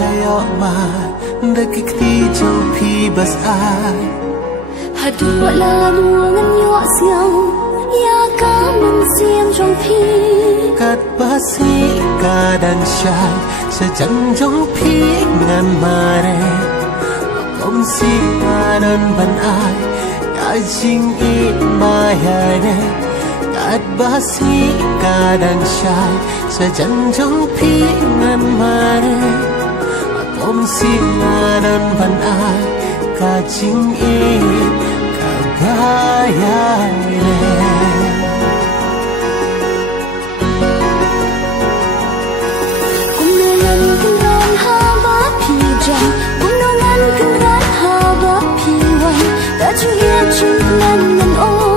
layo ma dakik ti jo phi bas ai hadu la luangan yo siang ya ka mun siam jong phi kat basi kadang syai sejang jong phi ngan mare om si kanan ban ai ka jing i maya ne kat basi kadang syai sejang jong phi ngan mare om si kanan ban ai ka jing i ka gaya ne Hãy subscribe cho kênh Ghiền Mì Gõ để không bỏ lỡ những video hấp dẫn.